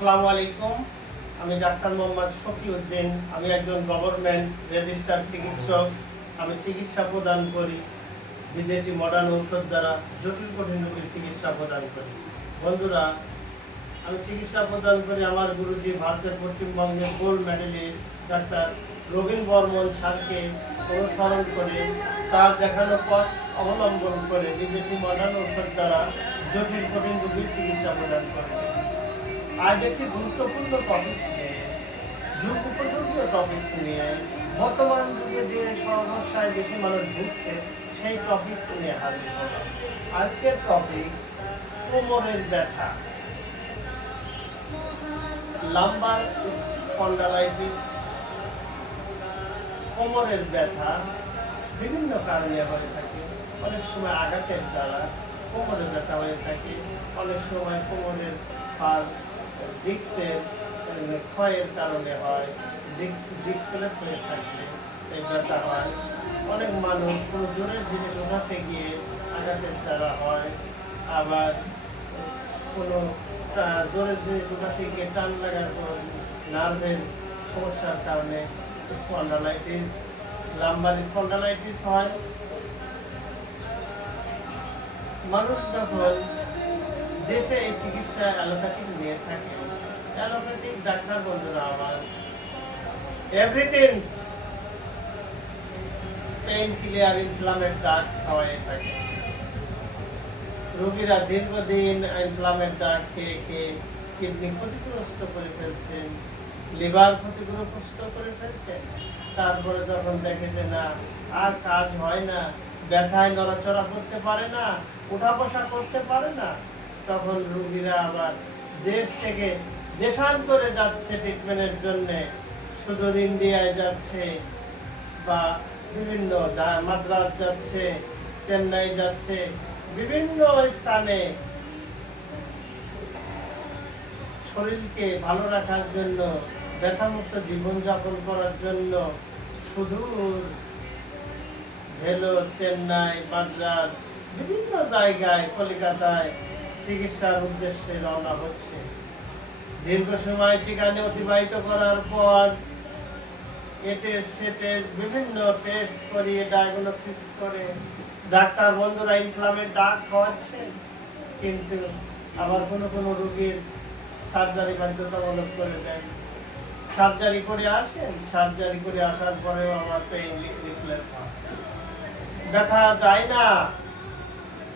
আসসালামু আলাইকুম। আমি ডাক্তার মোহাম্মদ শফিউদ্দিন। আমি একজন গভর্নমেন্ট রেজিস্টার্ড চিকিৎসক। আমি চিকিৎসা প্রদান করি। বিদেশি মডার্ন ঔষধ দ্বারা জটিল কঠিন রোগের চিকিৎসা প্রদান করি। বন্ধুরা, আমি চিকিৎসা প্রদান করি আমার গুরুজি ভারতের পশ্চিমবঙ্গের gold medalist doctor Rabin Barman স্যারকে অনুসরণ করে তার দেখানো পথ অবলম্বন করে বিদেশি মডার্ন ঔষধ দ্বারা জটিল কঠিন রোগীর চিকিৎসা প্রদান করে আজ একটি গুরুত্বপূর্ণ টপিকস নিয়ে, যুগ উপযোগীয় টপিকস নিয়ে, বর্তমান যুগে যে সমস্যায় বেশি মানুষ ভুগছে সেই টপিকস নিয়ে হাজির হলাম। আজকের টপিকস কোমরের ব্যথা লাম্বার স্পন্ডালাইটিস কোমরের ব্যথা, বিভিন্ন কারণে হয়ে থাকে। অনেক সময় আঘাতের দ্বারা কোমরের ব্যথা হয়ে থাকে। অনেক সময় কোমরের আর ডিক্সের ক্ষয়ের কারণে হয়। ডিক্স ডিক্সপ্লেস হয়ে থাকলে এই ব্যথা হয়। অনেক মানুষ কোনো জোরের জিনিস ওঠাতে গিয়ে আঘাতের দ্বারা হয়। আবার কোনো জোরের জিনিস ওঠাতে গিয়ে টান লাগার পর নার্ভের সমস্যার কারণে স্পন্ডালাইটিস, লাম্বার স্পন্ডালাইটিস হয়। মানুষ যখন দেশে এই চিকিৎসা অ্যালোপ্যাথিক নিয়ে থাকে, অ্যালোপ্যাথিক ডাক্তার বন্ধুরা আমার এভরিথিং পেইন ক্লিয়ার ইনফ্লামেট ডাক খাওয়াই থাকে। রোগীরা দীর্ঘদিন ইনফ্লামেট ডাক খেয়ে খেয়ে কিডনি ক্ষতিগ্রস্ত করে ফেলছেন লিভার ক্ষতিগ্রস্ত করে ফেলছেন। তারপরে যখন দেখে যে না, আর কাজ হয় না, ব্যথায় নড়াচড়া করতে পারে না উঠা বসা করতে পারে না তখন রোগীরা আবার দেশ থেকে দেশান্তরে যাচ্ছে ট্রিটমেন্টের জন্যে। সুদূর ইন্ডিয়ায় যাচ্ছে বা বিভিন্ন মাদ্রাজ যাচ্ছে, চেন্নাই যাচ্ছে, বিভিন্ন স্থানে শরীরকে ভালো রাখার জন্য, ব্যথামুক্ত জীবনযাপন করার জন্য সুদূর ভেলোর, চেন্নাই মাদ্রাজ বিভিন্ন জায়গায়, কলকাতায় চিকিৎসার উদ্দেশ্যে রওনা হচ্ছে। দীর্ঘ সময় সেখানে অতিবাহিত করার পর এটে সেটে বিভিন্ন টেস্ট করিয়ে ডায়াগনোসিস করে ডাক্তার বন্ধুরা ইনফ্লামের ডাক খাওয়াচ্ছেন কিন্তু আবার কোনো কোনো রোগীর সার্জারি বাধ্যতামূলক করে দেন। সার্জারি করে আসেন সার্জারি করে আসার পরেও আমার পেইন রিপ্লেস হয়। ব্যথা যায় না,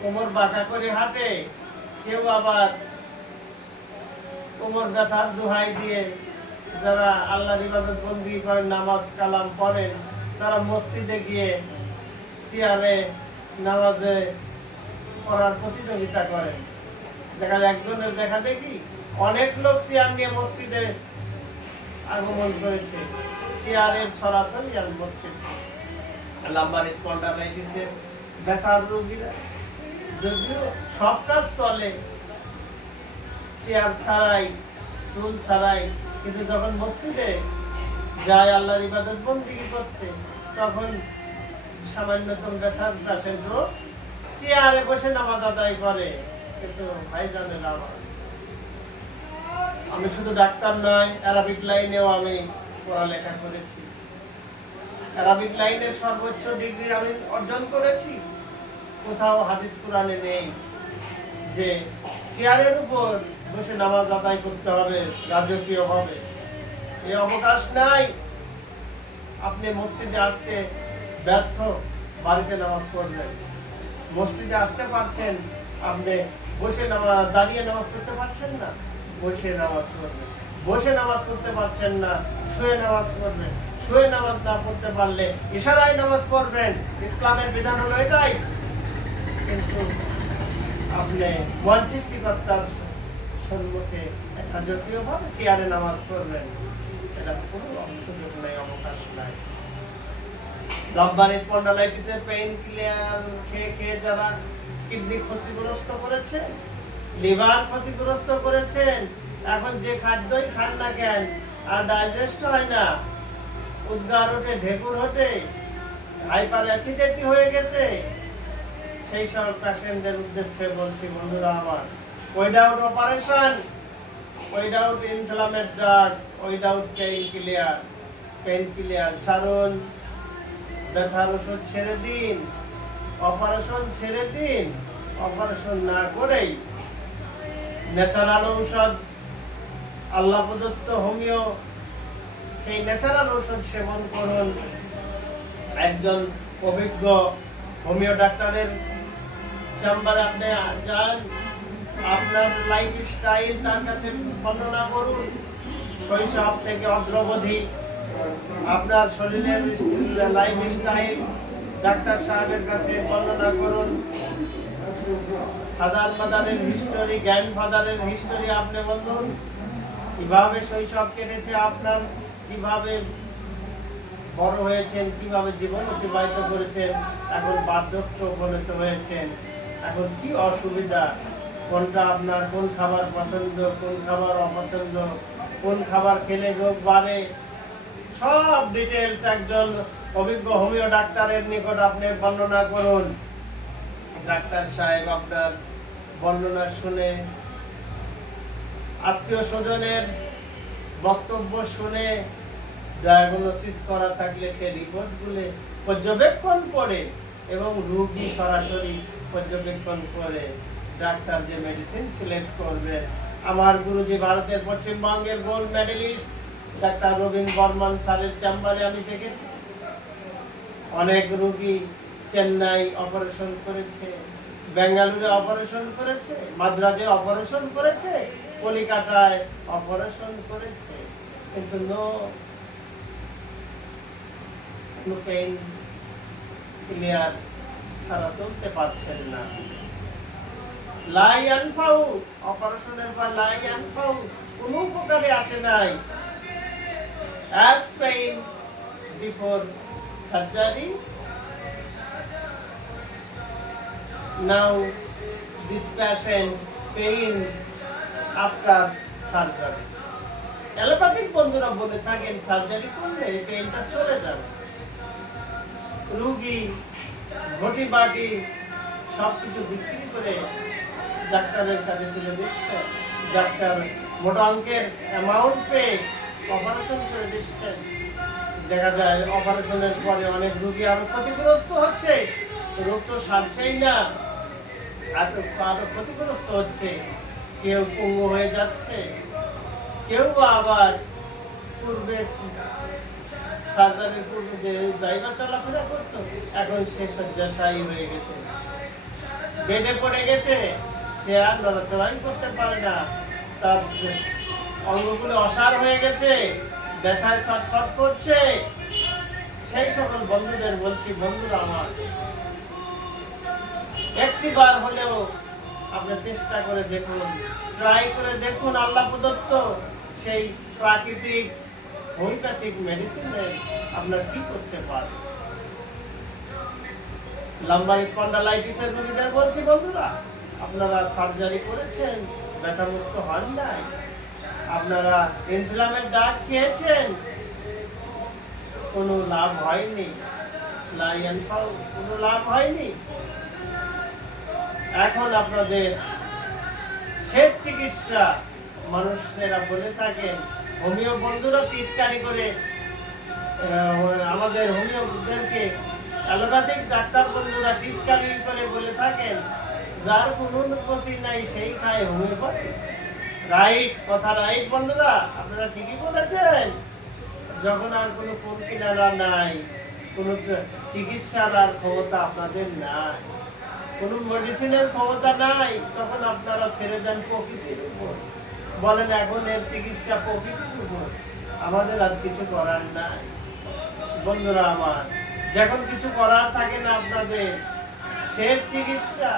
কোমর বাঁকা করে হাঁটে কেউ আবার কোমর ব্যথার দোহাই দিয়ে যারা আল্লাহর ইবাদত বন্দি করেন নামাজ কালাম পড়েন তারা মসজিদে গিয়ে চেয়ারে নামাজে পড়ার প্রতিযোগিতা করেন। দেখা যায় একজনের দেখা দেখি অনেক লোক চেয়ার নিয়ে মসজিদে আগমন করেছে। চেয়ারের সরাসরি আর মসজিদ। লাম্বার স্পন্ডালাইটিসের ব্যথার রোগীরা। যদিও সব কাজ চলে। চেয়ার ছাড়াই টুল ছাড়াই, কিন্তু যখন মসজিদে যায় আল্লাহর ইবাদত বন্দি করতে, তখন সামান্য সামান্যতম ব্যথার পেশেন্টও চেয়ারে বসে নামাজ আদায় করে। কিন্তু ভাই জানে না আমি শুধু ডাক্তার নয় অ্যারাবিক লাইনেও আমি পড়ালেখা করেছি। অ্যারাবিক লাইনের সর্বোচ্চ ডিগ্রি আমি অর্জন করেছি। কোথাও হাদিস কোরআনে নেই যে চেয়ারের উপর বসে নামাজ আদায় করতে হবে রাজকীয় ভাবে এ অবকাশ নাই। আপনি মসজিদে আসতে ব্যর্থ, বাড়িতে নামাজ পড়বেন। মসজিদে আসতে পারছেন, আপনি বসে নামাজ দাঁড়িয়ে নামাজ পড়তে পারছেন না, বসে নামাজ পড়বেন। বসে নামাজ পড়তে পারছেন না, শুয়ে নামাজ পড়বেন। শুয়ে নামাজ না পড়তে পারলে ইশারায় নামাজ পড়বেন। ইসলামের বিধান হলো এটাই। কিন্তু আপনি মসজিদকর্তার সম্মুখে রাজকীয় ভাবে চেয়ারে নামাজ পড়বেন এটা কোনো সুযোগ নাই, অবকাশ নাই। পেইন খেয়ে খেয়ে যারা কিডনি ক্ষতিগ্রস্ত করেছেন লিভার ক্ষতিগ্রস্ত করেছেন, এখন যে খাদ্যই খান না কেন, আর ডাইজেস্ট হয় না, উদ্গার ওঠে, ঢেকুর ওঠে হাইপার অ্যাসিডিটি হয়ে গেছে। সেই সব পেশেন্টদের উদ্দেশ্যে বলছি, বন্ধুরা আমার without operation without inflammatory drug without painkiller painkiller ছাড়ুন। ব্যথার ওষুধ ছেড়ে দিন অপারেশন ছেড়ে দিন অপারেশন না করেই ন্যাচারাল ঔষধ, আল্লাহ প্রদত্ত হোমিও, সেই ন্যাচারাল ঔষধ সেবন করুন। একজন অভিজ্ঞ হোমিও ডাক্তারের চেম্বারে আপনি যান, আপনার লাইফ স্টাইল তার কাছে বর্ণনা করুন। শৈশব থেকে অগ্রবধি আপনার শরীরের লাইফ স্টাইল ডাক্তার সাহেবের কাছে বর্ণনা করুন। ফাদার মাদারের হিস্টোরি গ্র্যান্ড ফাদারের হিস্টোরি আপনি বলুন। কীভাবে শৈশব কেটেছে আপনার? কীভাবে বড় হয়েছেন? কীভাবে জীবন অতিবাহিত করেছেন? এখন বার্ধক্য উপনীত হয়েছেন। এখন কি অসুবিধা? কোনটা আপনার, কোন খাবার পছন্দ, কোন খাবার অপছন্দ, কোন খাবার খেলে রোগ বাড়ে? সব ডিটেলস একজন অভিজ্ঞ হোমিও ডাক্তারের নিকট আপনি বর্ণনা করুন। ডাক্তার সাহেব আপনার বর্ণনা শুনে, আত্মীয় স্বজনের বক্তব্য শুনে ডায়াগনোসিস করা থাকলে সে রিপোর্টগুলো পর্যবেক্ষণ করে এবং রোগী সরাসরি পর্যবেক্ষণ করে ডাক্তার যে মেডিসিন সিলেক্ট করবে। আমার গুরুজি ভারতের পশ্চিমবঙ্গের gold medalist doctor Rabin Barman স্যারের চেম্বারে আমি দেখেছি। অনেক রোগী চেন্নাই অপারেশন করেছে, বেঙ্গালুরু অপারেশন করেছে, মাদ্রাজে অপারেশন করেছে, কলিকাতায় অপারেশন করেছে। কিন্তু নো নো পেইন ক্লিয়ার সারা চলতে পারছেন না। লাই আনফাউ অপারেশনের পর লাই আনফাউ কোনো উপকারে আসে নাই। Pain before surgery, now this patient pain after surgery allopathic বন্ধুরা বলে থাকেন সার্জারি করলে পেনটা চলে যাবে। রুগী ঘটি বাটি সব কিছু বিক্রি করে ডাক্তারের কাছে তুলে দিচ্ছে। ডাক্তার মোটা অঙ্কের অ্যামাউন্ট পেয়ে অপারেশন করে দিচ্ছে। দেখা যায় অপারেশনের পরে অনেক রোগী আরও ক্ষতিগ্রস্ত হচ্ছে। রোগ তো সারছেই না। আরও আরও ক্ষতিগ্রস্ত হচ্ছে। কেউ পঙ্গু হয়ে যাচ্ছে। কেউ আবার পূর্বে সার্জারির পূর্বে যে জায়গা চলাফেরা করতো, এখন সে শয্যাশায়ী হয়ে গেছে। বেডে পড়ে গেছে, সে আর নড়াচড়াই করতে পারে না। তার অঙ্গগুলো অসার হয়ে গেছে, ব্যথায় ছটফট করছে, সেই সকল বন্ধুদের বলছি, বন্ধুরা আমার, একটি বার হলেও আপনি চেষ্টা করে দেখুন ট্রাই করে দেখুন আল্লাহ প্রদত্ত সেই প্রাকৃতিক হোমিওপ্যাথিক মেডিসিনে আপনার কি করতে পারে? লাম্বার স্পন্ডালাইটিসের রোগীদের বলছি বন্ধুরা, আপনারা সার্জারি করেছেন, ব্যথামুক্ত হন নাই, আপনারা ইনফ্লামের ডাক খেয়েছেন, কোনো লাভ হয়নি, লাইন কোনো লাভ হয়নি। এখন আপনাদের শেষ চিকিৎসা মানুষেরা বলে থাকেন হোমিও বন্ধুরা টিটকারি করে আমাদের হোমিওদেরকে অ্যালোপ্যাথিক ডাক্তার বন্ধুরা টিটকারি করে বলে থাকেন, যার কোনো অনুভূতি নাই, সেই খায় হোমিওপ্যাথি। রাইট কথা রাইট বন্ধুরা, আপনারা ঠিকই বলেছেন। যখন আর কোনো কোন কিনারা নাই, কোনো চিকিৎসার আর ক্ষমতা আপনাদের নাই, কোনো মেডিসিনের ক্ষমতা নাই, তখন আপনারা ছেড়ে দেন প্রকৃতির উপর। বলেন, এখন এর চিকিৎসা প্রকৃতির উপর। আমাদের আর কিছু করার নাই। বন্ধুরা আমার, যখন কিছু করার থাকে না আপনাদের সে চিকিৎসা,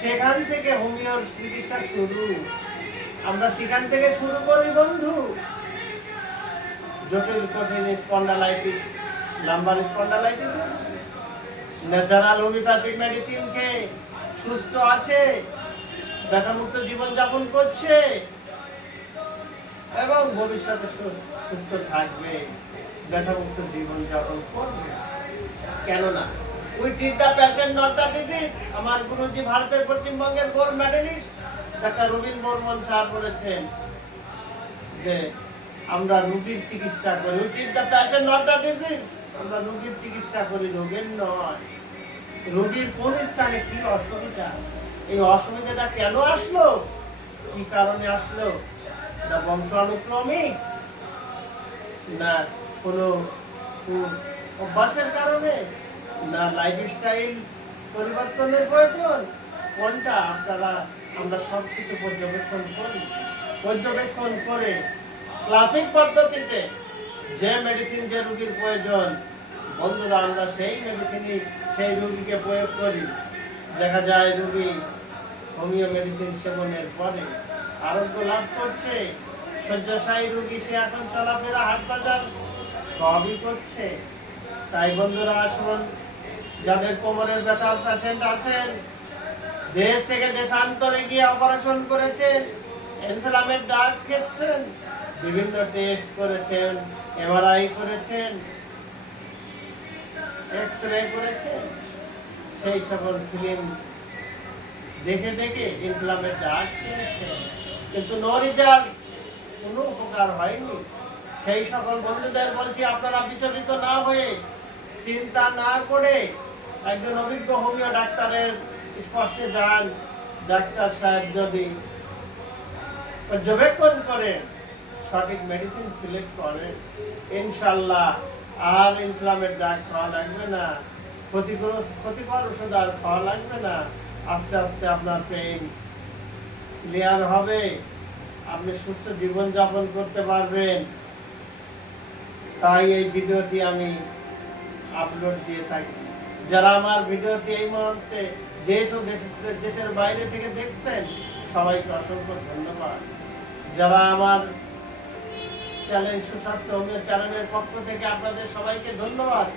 সেখান থেকে হোমিওর চিকিৎসা শুরু। আমরা সেখান থেকে শুরু করি, বন্ধু। জটিল, কঠিন spondylitis, lumbar spondylitis. Natural homeopathic medicine খেয়ে সুস্থ আছে, ব্যথামুক্ত জীবন যাপন করছে। এবং ভবিষ্যতে সুস্থ থাকবে, ব্যথামুক্ত জীবন যাপন করবে। কেননা we treat the patient not the disease আমার গুরুজি ভারতের পশ্চিমবঙ্গের gold medalist doctor Rabin Barman sir বলেছেন যে, আমরা রোগীর চিকিৎসা করি। Which is the passion not the আমরা রোগীর চিকিৎসা করি, রোগের নয়। রোগীর কোন স্থানে কি অসুবিধা? এই অসুবিধাটা কেন আসলো? কি কারণে আসলো? না বংশানুক্রমিক না কোনো অভ্যাসের কারণে, না লাইফস্টাইল পরিবর্তনের প্রয়োজন। কোনটা আপনারা, আমরা সব কিছু পর্যবেক্ষণ করি। পর্যবেক্ষণ করে ক্লাসিক পদ্ধতিতে যে মেডিসিন যে রুগীর প্রয়োজন, বন্ধুরা, আমরা সেই মেডিসিনই সেই রুগীকে প্রয়োগ করি। দেখা যায় রুগী হোমিও মেডিসিন সেবনের পরে আরোগ্য লাভ করছে। শয্যাশায়ী রোগী সে এখন চলাফেরা হাট বাজার সবই করছে। তাই বন্ধুরা, আসুন, যাদের কোমরের ব্যথার পেশেন্ট আছেন, দেশ থেকে দেশান্তরে গিয়ে অপারেশন করেছেন এনফ্লামের ডাক খেয়েছেন, বিভিন্ন টেস্ট করেছেন এমআরআই করেছেন এক্স রে করেছেন, সেই সকল ফিল্ম দেখে দেখে ইনফ্লামের ডাক খেয়েছেন কিন্তু নো রেজাল্ট কোনো উপকার হয়নি। সেই সকল বন্ধুদের বলছি, আপনারা বিচলিত না হয়ে চিন্তা না করে একজন অভিজ্ঞ হোমিও ডাক্তারের স্পর্শে যান। ডাক্তার সাহেব যদি পর্যবেক্ষণ করেন, সঠিক মেডিসিন সিলেক্ট করেন, ইনশাল্লাহ আর ইনফ্লামের ডাক খাওয়া লাগবে না ক্ষতিকর ক্ষতিকর ওষুধ আর খাওয়া লাগবে না। আস্তে আস্তে আপনার পেইন ক্লিয়ার হবে। আপনি সুস্থ জীবন যাপন করতে পারবেন। তাই এই ভিডিওটি আমি আপলোড দিয়ে থাকি। যারা আমার ভিডিওটি এই মুহূর্তে দেশ ও দেশের বাইরে থেকে দেখছেন, সবাইকে অসংখ্য ধন্যবাদ। যারা আমার চ্যানেল, সুস্বাস্থ্য হোমিও চ্যানেলের পক্ষ থেকে আপনাদের সবাইকে ধন্যবাদ।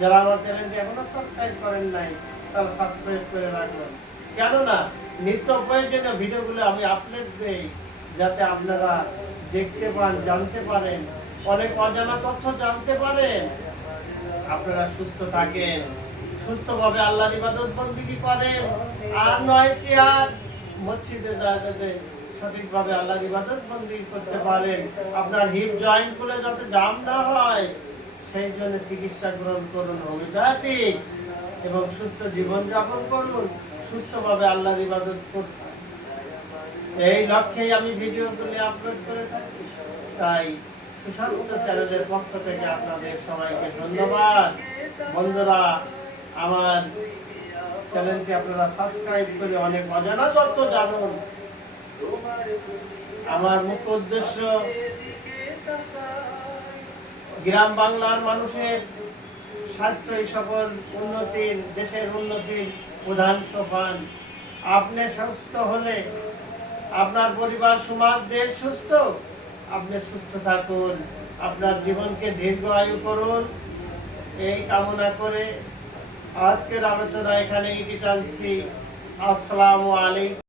যারা আমার চ্যানেলটি এখনও সাবস্ক্রাইব করেন নাই, তারা সাবস্ক্রাইব করে রাখবেন। কেননা নিত্য প্রয়োজনীয় ভিডিওগুলো আমি আপলোড দেই যাতে আপনারা দেখতে পান, জানতে পারেন। অনেক অজানা তথ্য জানতে পারেন। আপনারা সুস্থ থাকেন। সুস্থভাবে আল্লাহর ইবাদত বন্দিগি করেন। আর নয় চেয়ার মসজিদে যাতে সঠিকভাবে আল্লাহর ইবাদত বন্দি করতে পারেন। আপনার হিপ জয়েন্টগুলো যাতে জাম না হয়, সেই জন্য চিকিৎসা গ্রহণ করুন হোমিওপ্যাথিক এবং সুস্থ জীবন যাপন করুন। সুস্থভাবে আল্লাহর ইবাদত করুন এই লক্ষ্যেই আমি ভিডিওগুলি আপলোড করে থাকি। তাই সুস্বাস্থ্য চ্যানেলের পক্ষ থেকে আপনাদের সবাইকে ধন্যবাদ। বন্ধুরা, আমার চ্যানেলটি আপনারা সাবস্ক্রাইব করে অনেক অজানা তথ্য জানুন। আমার মুখ্য উদ্দেশ্য গ্রাম বাংলার মানুষের স্বাস্থ্যই সকল উন্নতির, দেশের উন্নতির প্রধান সোপান আপনি সুস্থ হলে আপনার পরিবার, সমাজ, দেশ সুস্থ। আপনি সুস্থ থাকুন, আপনার জীবনকে দীর্ঘ আয়ু করুন। এই কামনা করে আজকের আলোচনা এখানে টানছি আসসালামু আলাইকুম।